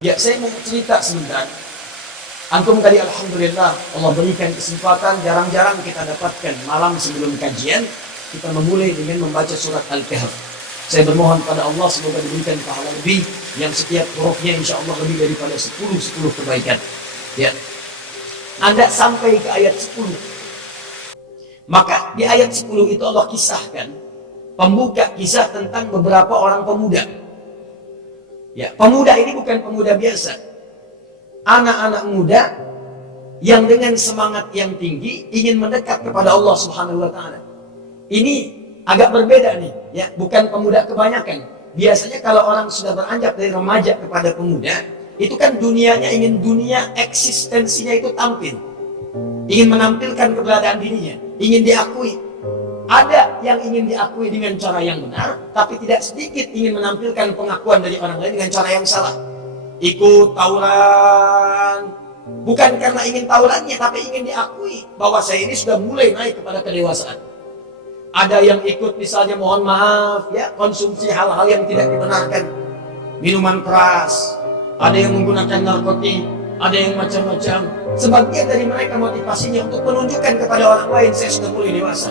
Ya, saya mau cerita sebentar. Antum tadi alhamdulillah Allah berikan kesempatan, jarang-jarang kita dapatkan malam sebelum kajian kita memulai dengan membaca surat Al-Kahf. Saya bermohon pada Allah semoga diberikan pahala lebih yang setiap hurufnya insya Allah lebih daripada 10 kebaikan. Ya. Anda sampai ke ayat 10. Maka di ayat 10 itu Allah kisahkan pembuka kisah tentang beberapa orang pemuda. Ya, pemuda ini bukan pemuda biasa. Anak-anak muda yang dengan semangat yang tinggi ingin mendekat kepada Allah Subhanahu wa taala. Ini agak berbeda nih, ya, bukan pemuda kebanyakan. Biasanya kalau orang sudah beranjak dari remaja kepada pemuda, itu kan dunianya ingin dunia eksistensinya itu tampil. Ingin menampilkan keberadaan dirinya, ingin diakui. Ada yang ingin diakui dengan cara yang benar, tapi tidak sedikit ingin menampilkan pengakuan dari orang lain dengan cara yang salah. Ikut tawuran, bukan karena ingin tawurannya, tapi ingin diakui bahwa saya ini sudah mulai naik kepada kedewasaan. Ada yang ikut misalnya mohon maaf ya, konsumsi hal-hal yang tidak dibenarkan, minuman keras, ada yang menggunakan narkotik, ada yang macam-macam. Sebagian dari mereka motivasinya untuk menunjukkan kepada orang lain saya sudah mulai dewasa.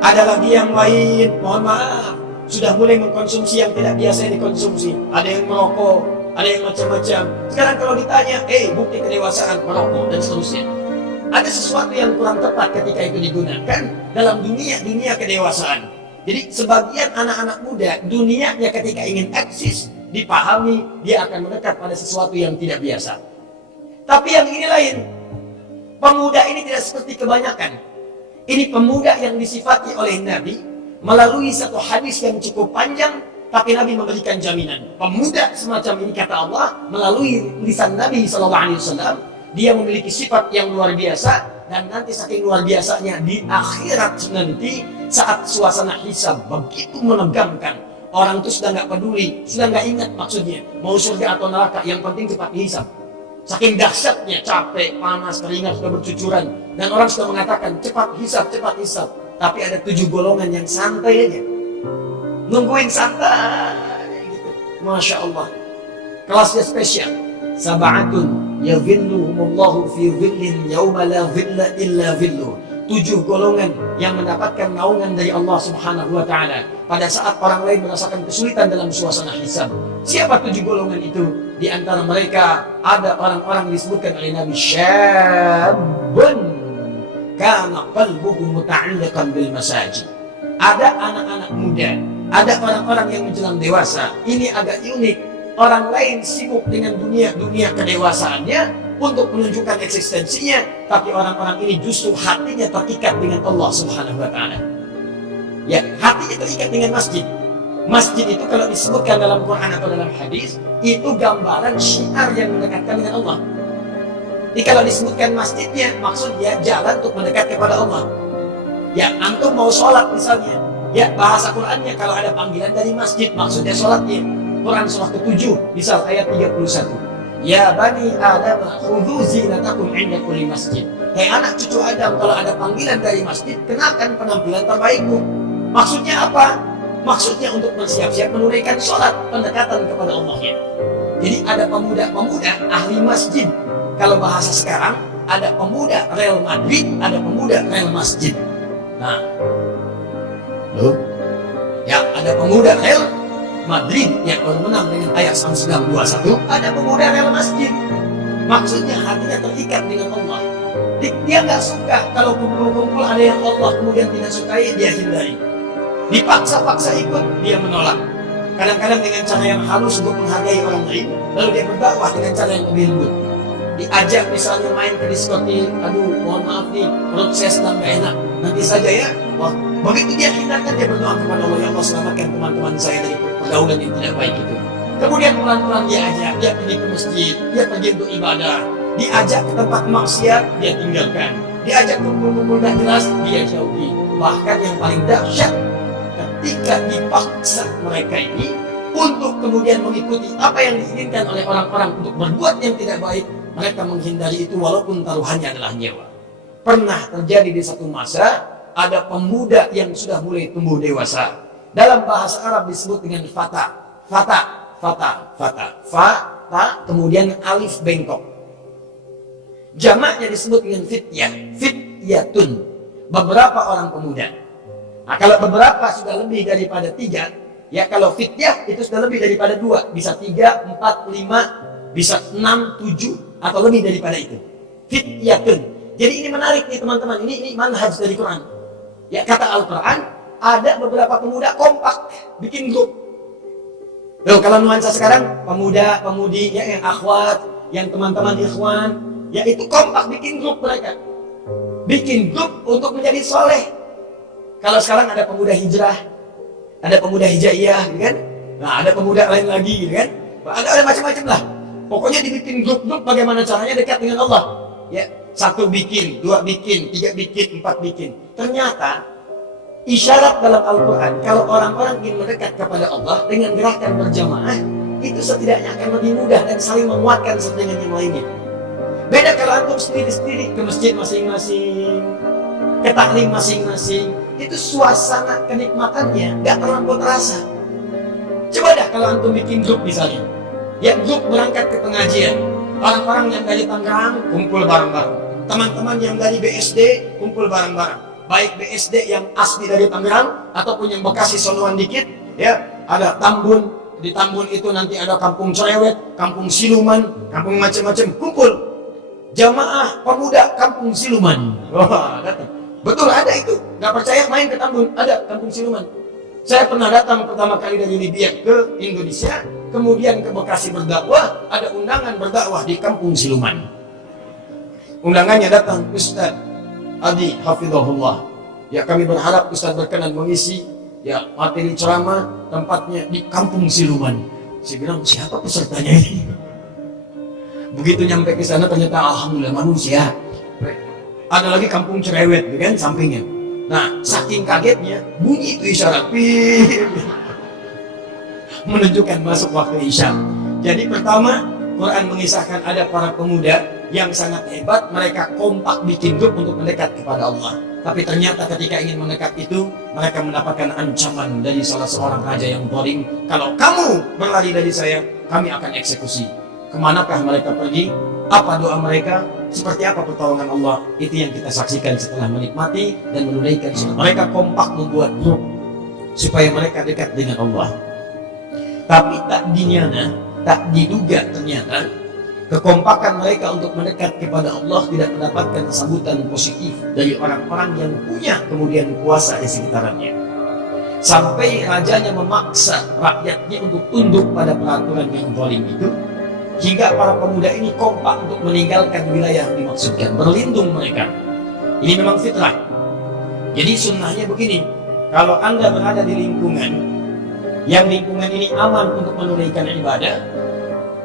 Ada lagi yang lain, mohon maaf, sudah mulai mengkonsumsi yang tidak biasa dikonsumsi. Ada yang merokok, ada yang macam-macam. Sekarang kalau ditanya, bukti kedewasaan merokok dan seterusnya. Ada sesuatu yang kurang tepat ketika itu digunakan dalam dunia kedewasaan. Jadi sebagian anak-anak muda, dunianya ketika ingin eksis, dipahami, dia akan mendekat pada sesuatu yang tidak biasa. Tapi yang ini lain, pemuda ini tidak seperti kebanyakan. Ini pemuda yang disifati oleh Nabi melalui satu hadis yang cukup panjang, tapi Nabi memberikan jaminan. Pemuda semacam ini kata Allah melalui lisan Nabi SAW, dia memiliki sifat yang luar biasa, dan nanti saking luar biasanya di akhirat nanti saat suasana hisab begitu menegangkan, orang itu sudah nggak peduli, sudah nggak ingat maksudnya mau surga atau neraka, yang penting cepat dihisab. Saking dahsyatnya, capek, panas, keringat sudah bercucuran, dan orang sudah mengatakan cepat hisab, cepat hisab. Tapi ada 7 golongan yang santai aja, nungguin santai gitu. Masya Allah, kelasnya spesial. Sab'atun yadhilluhumullahu fi dhillin yawma la dhilla illa dhilluh. 7 golongan yang mendapatkan naungan dari Allah Subhanahu wa taala pada saat orang lain merasakan kesulitan dalam suasana hisab. Siapa 7 golongan itu? Di antara mereka ada orang-orang disebutkan oleh Nabi, syabun kana qalbuhu muta'alliqan bil masajid. Ada anak-anak muda, ada orang-orang yang menjelang dewasa. Ini agak unik. Orang lain sibuk dengan dunia kedewasaannya untuk menunjukkan eksistensinya, tapi orang-orang ini justru hatinya terikat dengan Allah Subhanahu wa taala. Ya, hatinya terikat dengan masjid. Masjid itu kalau disebutkan dalam Quran atau dalam hadis, itu gambaran syiar yang mendekatkan dengan Allah. Jadi kalau disebutkan masjidnya, maksudnya jalan untuk mendekat kepada Allah. Ya, antum mau sholat misalnya, ya bahasa Qurannya kalau ada panggilan dari masjid, maksudnya sholatnya. Quran surah ke-7, misal ayat 31. Ya bani Adam, khudhu zinatakum inda kulli masjid. Hei anak cucu Adam, kalau ada panggilan dari masjid, kenakan penampilan terbaikmu. Maksudnya apa? Maksudnya untuk bersiap-siap menunaikan sholat, pendekatan kepada Allahnya. Jadi ada pemuda-pemuda ahli masjid. Kalau bahasa sekarang, ada pemuda Real Madrid, ada pemuda Real Masjid. Nah, ya ada pemuda Real Madrid yang baru menang dengan ayat 1921, ada pemuda Real Masjid. Maksudnya hatinya terikat dengan Allah. Dia nggak suka kalau kumpul-kumpul ada yang Allah kemudian tidak sukai, dia hindari. Dipaksa-paksa ikut, dia menolak. Kadang-kadang dengan cara yang halus untuk menghargai orang lain, lalu dia berdakwah dengan cara yang lebih lembut. Diajak misalnya main ke diskotik, aduh mohon maaf nih, perut saya sedang gak enak, nanti saja ya. Wah, begitu dia hindarkan, dia berdoa kepada Allah, ya Allah selamatkan teman-teman saya dari pergaulan yang tidak baik itu. Kemudian pelan-pelan dia ajak, dia pergi ke masjid, dia pergi untuk ibadah. Diajak ke tempat maksiat, dia tinggalkan. Diajak kumpul-kumpul gak jelas, dia jauhi. Bahkan yang paling dahsyat, ketika dipaksa mereka ini untuk kemudian mengikuti apa yang diinginkan oleh orang-orang untuk berbuat yang tidak baik, mereka menghindari itu walaupun taruhannya adalah nyawa. Pernah terjadi di satu masa, ada pemuda yang sudah mulai tumbuh dewasa. Dalam bahasa Arab disebut dengan fata. Fata. Fa ta, kemudian alif bengkok. Jamaknya disebut dengan fityah, fityatun, beberapa orang pemuda. Nah, kalau beberapa sudah lebih daripada 3, ya kalau fityah itu sudah lebih daripada 2, bisa 3, 4, 5, bisa 6, 7, atau lebih daripada itu. Fityatun. Jadi ini menarik nih teman-teman, ini manhaj dari Quran. Ya kata Al-Quran, ada beberapa pemuda kompak, bikin grup. Loh, kalau nuansa sekarang, pemuda-pemudi, ya yang akhwat, yang teman-teman ikhwan, ya itu kompak bikin grup mereka. Bikin grup untuk menjadi soleh. Kalau sekarang ada pemuda hijrah, ada pemuda hijaiyah, gitu kan? Nah, ada pemuda lain lagi, gitu kan? Ada macam-macam lah. Pokoknya dibikin grup-grup bagaimana caranya dekat dengan Allah. Ya, 1 bikin, 2 bikin, 3 bikin, 4 bikin. Ternyata isyarat dalam Al-Quran, kalau orang-orang ingin mendekat kepada Allah dengan gerakan berjamaah, itu setidaknya akan lebih mudah dan saling menguatkan satu dengan yang lainnya. Beda kalau antum sendiri-sendiri ke masjid masing-masing, ke taklim masing-masing, itu suasana kenikmatannya gak terlampau terasa. Coba dah kalau antum bikin grup misalnya, ya grup berangkat ke pengajian, orang-orang yang dari Tangerang kumpul bareng-bareng, teman-teman yang dari BSD kumpul bareng-bareng, baik BSD yang asli dari Tangerang ataupun yang Bekasi sonoan dikit, ya ada Tambun, di Tambun itu nanti ada kampung Cerewet, kampung Siluman, kampung macam-macam, kumpul jamaah pemuda kampung Siluman. Wah, datang. Betul ada itu, nggak percaya main ke Tambun, ada kampung Siluman. Saya pernah datang pertama kali dari Libya ke Indonesia, kemudian ke Bekasi berdakwah, ada undangan berdakwah di kampung Siluman. Undangannya datang Ustaz Adi Hafizahullah. Ya kami berharap Ustaz berkenan mengisi ya materi ceramah tempatnya di kampung Siluman. Saya bilang siapa pesertanya ini? Begitu nyampe ke sana ternyata alhamdulillah manusia. Ada lagi kampung Cerewet, kan sampingnya. Nah, saking kagetnya bunyi itu isyarat, menunjukkan masuk waktu isya. Jadi pertama, Quran mengisahkan ada para pemuda yang sangat hebat, mereka kompak bikin grup untuk mendekat kepada Allah. Tapi ternyata ketika ingin mendekat itu, mereka mendapatkan ancaman dari salah seorang raja yang zalim. Kalau kamu berlari dari saya, kami akan eksekusi. Kemanakah mereka pergi? Apa doa mereka? Seperti apa pertolongan Allah? Itu yang kita saksikan setelah menikmati dan menunaikan sholat. Mereka kompak membuat grup supaya mereka dekat dengan Allah. Tapi tak diduga ternyata kekompakan mereka untuk mendekat kepada Allah tidak mendapatkan sambutan positif dari orang-orang yang punya kemudian kuasa di sekitarnya. Sampai rajanya memaksa rakyatnya untuk tunduk pada peraturan yang zalim itu, hingga para pemuda ini kompak untuk meninggalkan wilayah yang dimaksudkan, berlindung mereka. Ini memang fitrah. Jadi sunnahnya begini, kalau Anda berada di lingkungan yang lingkungan ini aman untuk menunaikan ibadah,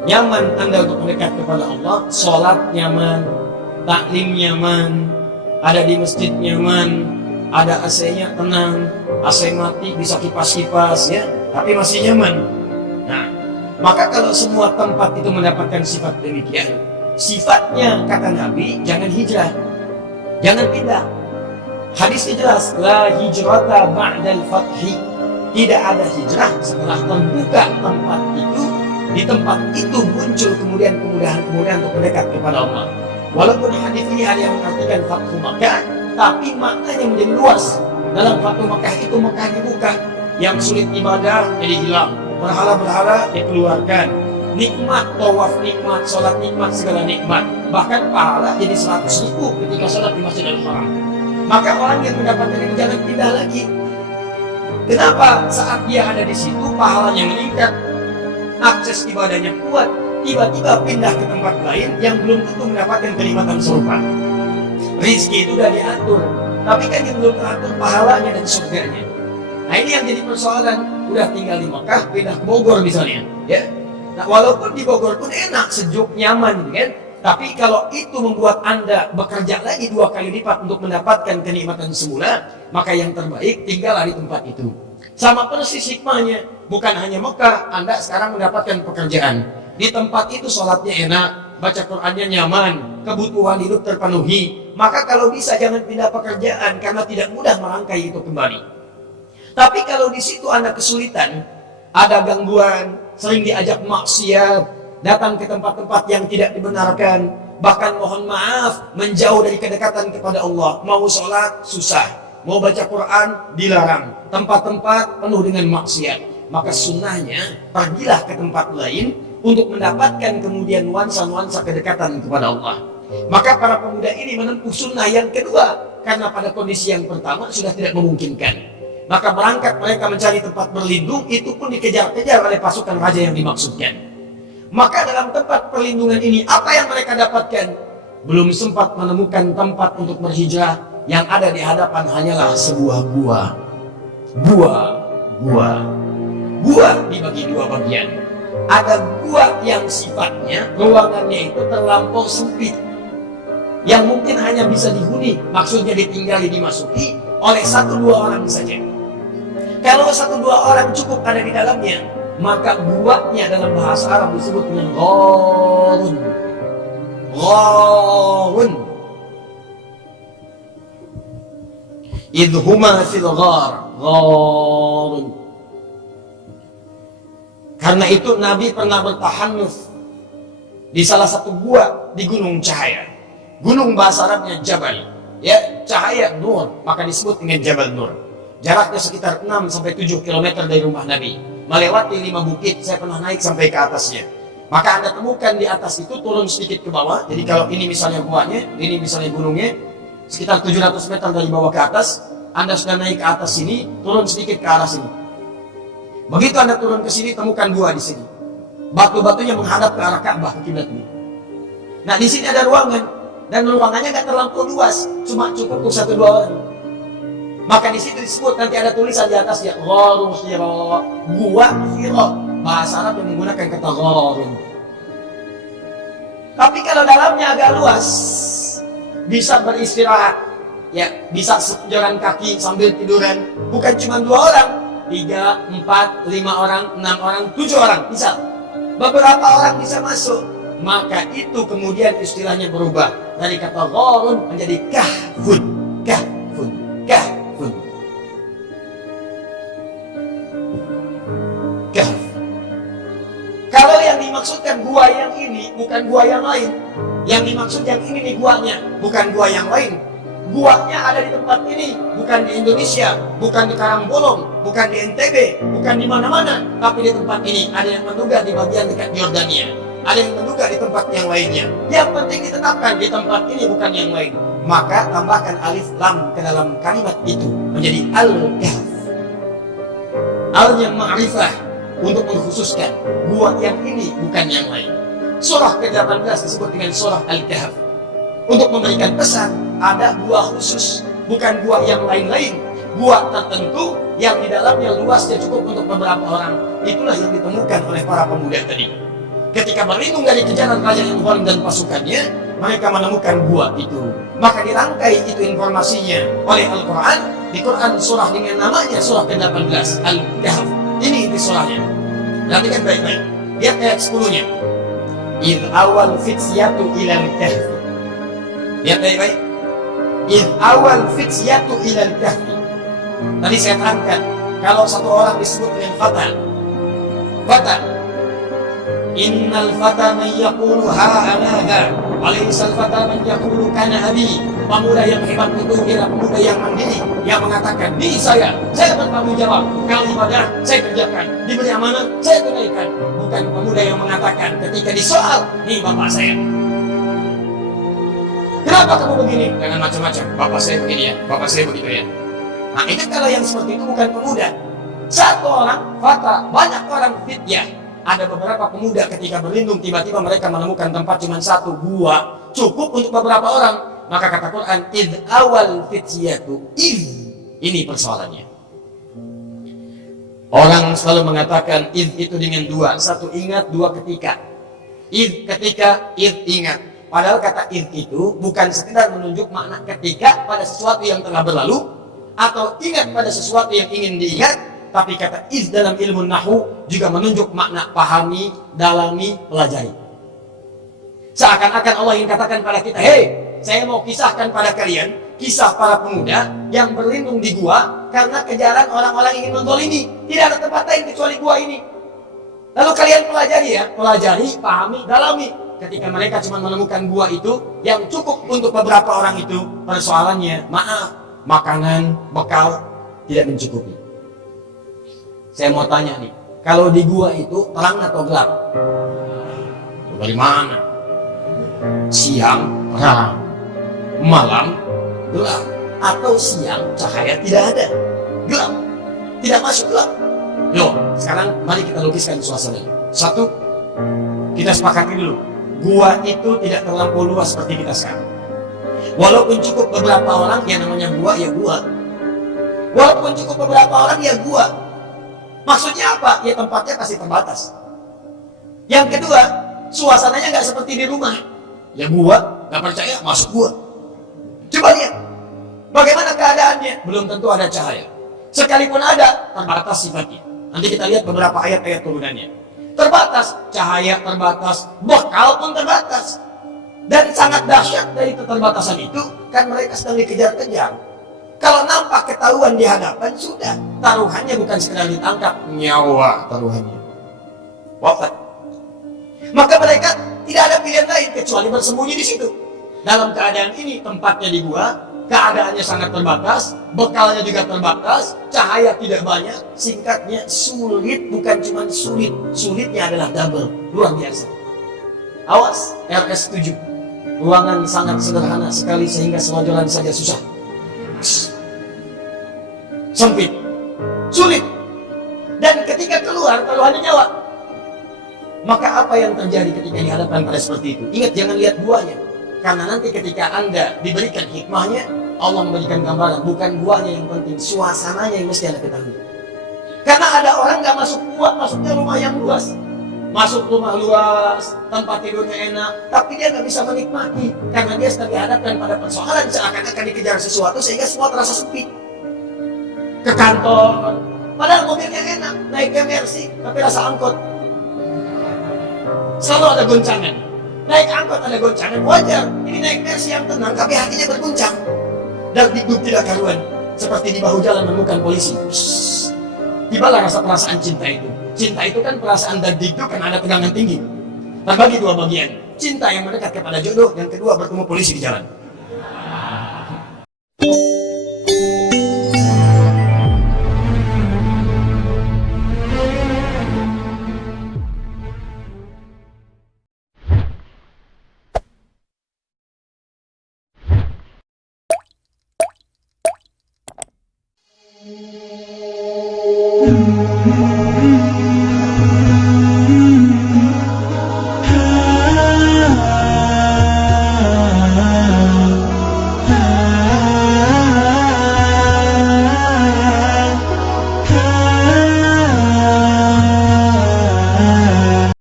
nyaman Anda untuk mendekat kepada Allah, sholat nyaman, taklim nyaman, ada di masjid nyaman, ada AC-nya tenang, AC mati bisa kipas-kipas ya, tapi masih nyaman. Nah, maka kalau semua tempat itu mendapatkan sifat demikian, sifatnya kata Nabi, jangan hijrah, jangan pindah. Hadisnya jelas, la hijrata ba'dal fathi. Tidak ada hijrah setelah terbuka tempat itu. Di tempat itu muncul kemudian kemudahan-kemudahan untuk mendekat kepada Allah. Walaupun hadis ini ada yang mengartikan Fathu Makkah, tapi maknanya menjadi luas. Dalam Fathu Makkah itu Makkah dibuka, yang sulit ibadah jadi hilang, berhala-berhala dikeluarkan, nikmat tawaf nikmat, sholat nikmat, segala nikmat, bahkan pahala jadi 100.000 ketika sholat di Masjidil Haram. Maka orang yang mendapatkan ini jangan pindah lagi. Kenapa? Saat dia ada di situ pahalanya meningkat, akses ibadahnya kuat, tiba-tiba pindah ke tempat lain yang belum tentu mendapatkan kenikmatan serupa. Rizki itu sudah diatur, tapi kan yang belum teratur pahalanya dan surganya. Nah ini yang jadi persoalan. Udah tinggal di Mekah, pindah ke Bogor misalnya, ya. Nah walaupun di Bogor pun enak, sejuk, nyaman, kan? Tapi kalau itu membuat Anda bekerja lagi 2 kali lipat untuk mendapatkan kenikmatan semula, maka yang terbaik tinggallah di tempat itu. Sama persis hikmahnya, bukan hanya Mekah, Anda sekarang mendapatkan pekerjaan. Di tempat itu sholatnya enak, baca Qur'annya nyaman, kebutuhan hidup terpenuhi. Maka kalau bisa jangan pindah pekerjaan karena tidak mudah merangkai itu kembali. Tapi kalau di situ Anda kesulitan, ada gangguan, sering diajak maksiat, datang ke tempat-tempat yang tidak dibenarkan, bahkan mohon maaf menjauh dari kedekatan kepada Allah. Mau sholat susah, mau baca Quran dilarang, tempat-tempat penuh dengan maksiat. Maka sunnahnya pergilah ke tempat lain untuk mendapatkan kemudian nuansa-nuansa kedekatan kepada Allah. Maka para pemuda ini menempuh sunnah yang kedua, karena pada kondisi yang pertama sudah tidak memungkinkan. Maka berangkat mereka mencari tempat berlindung, itu pun dikejar-kejar oleh pasukan raja yang dimaksudkan. Maka dalam tempat perlindungan ini, apa yang mereka dapatkan? Belum sempat menemukan tempat untuk berhijrah, yang ada di hadapan hanyalah sebuah gua. Gua dibagi dua bagian. Ada gua yang sifatnya ruangannya itu terlampau sempit, yang mungkin hanya bisa dihuni, maksudnya ditinggali, dimasuki oleh 1-2 orang saja. Kalau 1-2 orang cukup ada di dalamnya, maka guanya dalam bahasa Arab disebut dengan gharun. Gharun. Idhuma fil ghar. Gharun. Karena itu Nabi pernah bertahanuf di salah satu gua di Gunung Cahaya. Gunung bahasa Arabnya Jabal, ya, cahaya nur, maka disebut dengan Jabal Nur. Jaraknya sekitar 6-7 km dari rumah Nabi, melewati 5 bukit. Saya pernah naik sampai ke atasnya. Maka Anda temukan di atas itu turun sedikit ke bawah. Jadi kalau ini misalnya guanya, ini misalnya gunungnya, sekitar 700 meter dari bawah ke atas. Anda sudah naik ke atas sini, turun sedikit ke arah sini. Begitu Anda turun ke sini, temukan gua di sini. Batu-batunya menghadap ke arah Ka'bah, ke kiblat ini. Nah, di sini ada ruangan, dan ruangannya nggak terlampau luas, cuma cukup untuk 1-2 orang. Maka di situ disebut, nanti ada tulisan di atasnya, gharu Hira, gua Hira. Bahasa Arab yang menggunakan kata gharun. Tapi kalau dalamnya agak luas, bisa beristirahat, ya, bisa jalan kaki sambil tiduran. Bukan cuma 2 orang, 3, 4, 5 orang, 6 orang, 7 orang, bisa. Beberapa orang bisa masuk. Maka itu kemudian istilahnya berubah dari kata gharun menjadi kahfun. Kahfun. Kahfun. Kahf. Kalau yang dimaksudkan gua yang ini bukan gua yang lain. Yang dimaksud yang ini nih guanya, bukan gua yang lain. Guanya ada di tempat ini, bukan di Indonesia, bukan di Karangbolong, bukan di NTB, bukan di mana-mana, tapi di tempat ini. Ada yang menduga di bagian dekat Yordania, ada yang menduga di tempat yang lainnya. Yang penting ditetapkan di tempat ini, bukan yang lain. Maka tambahkan alif lam ke dalam kalimat itu menjadi al-kahf. Al yang ma'rifah untuk mengkhususkan gua yang ini, bukan yang lain. Surah ke-18 disebut dengan surah Al-Kahf untuk memberikan pesan ada gua khusus, bukan gua yang lain-lain. Gua tertentu yang di dalamnya luasnya cukup untuk beberapa orang. Itulah yang ditemukan oleh para pemuda tadi. Ketika berlindung dari kejaran Raja yang zalim dan pasukannya, mereka menemukan gua itu. Maka dirangkai itu informasinya oleh Al-Quran. Di Quran surah dengan namanya surah ke-18 Al-Kahf. Ini inti surahnya. Perhatikan baik-baik. Lihat ayat 10-nya. Idh awal fityatu ilal kahfi. Lihat baik-baik. Idh awal fityatu ilal kahfi. Tadi saya terangkan, kalau satu orang disebut dengan fata, fata, innal fata man yaqulu ha'anaha, alaysal fata man yaqulu kana abi. Pemuda yang hebat itu ialah pemuda yang mandiri, yang mengatakan, diri saya bertanggung jawab. Kalau ibadah, saya kerjakan. Diberi amanah, saya tunaikan. Bukan pemuda yang mengatakan ketika disoal, nih bapak saya, kenapa kamu begini? Dengan macam-macam, bapak saya begini ya, bapak saya begitu ya. Nah itu kalau yang seperti itu bukan pemuda. Satu orang fata, banyak orang fityah. Ada beberapa pemuda ketika berlindung, tiba-tiba mereka menemukan tempat cuma satu, gua, cukup untuk beberapa orang. Maka kata Quran, idh awal fityatu, ini persoalannya. Orang selalu mengatakan idh itu dengan 2, 1 ingat, 2 ketika. Idh ketika, idh ingat. Padahal kata idh itu bukan sekedar menunjuk makna ketika pada sesuatu yang telah berlalu, atau ingat pada sesuatu yang ingin diingat, tapi kata idh dalam ilmu nahwu juga menunjuk makna pahami, dalami, pelajari. Seakan-akan Allah ingin katakan pada kita, hei, saya mau kisahkan pada kalian kisah para pemuda yang berlindung di gua karena kejaran orang-orang ingin menzalimi. Tidak ada tempat lain kecuali gua ini. Lalu kalian pelajari ya, pelajari, pahami, dalami. Ketika mereka cuma menemukan gua itu yang cukup untuk beberapa orang itu, persoalannya, maaf, makanan, bekal tidak mencukupi. Saya mau tanya nih, kalau di gua itu terang atau gelap? Dari mana? Siang terang, malam gelap, atau siang cahaya tidak ada, gelap, tidak masuk gelap. Loh, sekarang mari kita lukiskan suasananya. Satu, kita sepakati dulu, gua itu tidak terlampau luas seperti kita sekarang. Walaupun cukup beberapa orang, yang namanya gua ya gua. Walaupun cukup beberapa orang ya gua. Maksudnya apa? Ya tempatnya pasti terbatas. Yang kedua, suasananya nggak seperti di rumah. Ya gua, nggak percaya, masuk gua. Coba lihat, bagaimana keadaannya? Belum tentu ada cahaya. Sekalipun ada, terbatas sifatnya. Nanti kita lihat beberapa ayat-ayat turunannya. Terbatas, cahaya terbatas, bekal pun terbatas. Dan sangat dahsyat dari keterbatasan itu, kan mereka sedang dikejar-kejar. Kalau nampak ketahuan di hadapan, sudah. Taruhannya bukan sekedar ditangkap, nyawa taruhannya. Wafat. Maka mereka tidak ada pilihan lain kecuali bersembunyi di situ. Dalam keadaan ini, tempatnya di gua, keadaannya sangat terbatas, bekalnya juga terbatas, cahaya tidak banyak. Singkatnya, sulit, bukan cuma sulit, sulitnya adalah double, luar biasa. Awas, RS7, ruangan sangat sederhana sekali sehingga selonjoran saja susah. Sempit, sulit, dan ketika keluar, taruhannya nyawa. Maka apa yang terjadi ketika dihadapkan pada seperti itu? Ingat, jangan lihat buahnya. Karena nanti ketika Anda diberikan hikmahnya, Allah memberikan gambaran, bukan buahnya yang penting, suasananya yang mesti Anda ketahui. Karena ada orang gak masuk gua, masuknya rumah yang luas. Masuk rumah luas, tempat tidurnya enak, tapi dia gak bisa menikmati. Karena dia sedang dihadapkan pada persoalan, seakan-akan dikejar sesuatu sehingga semua terasa sepi. Ke kantor, padahal mobilnya enak, naiknya Mercy, tapi rasa angkot. Selalu ada goncangan. Naik angkot ada goncangan, wajar. Ini naik Mercy yang tenang, tapi hatinya berguncang. Dan hidup tidak karuan, seperti di bahu jalan menemukan polisi. Tibalah rasa perasaan cinta itu. Cinta itu kan perasaan dan hidup kan ada tegangan tinggi. Terbagi dua bagian. Cinta yang mendekat kepada jodoh, yang kedua bertemu polisi di jalan.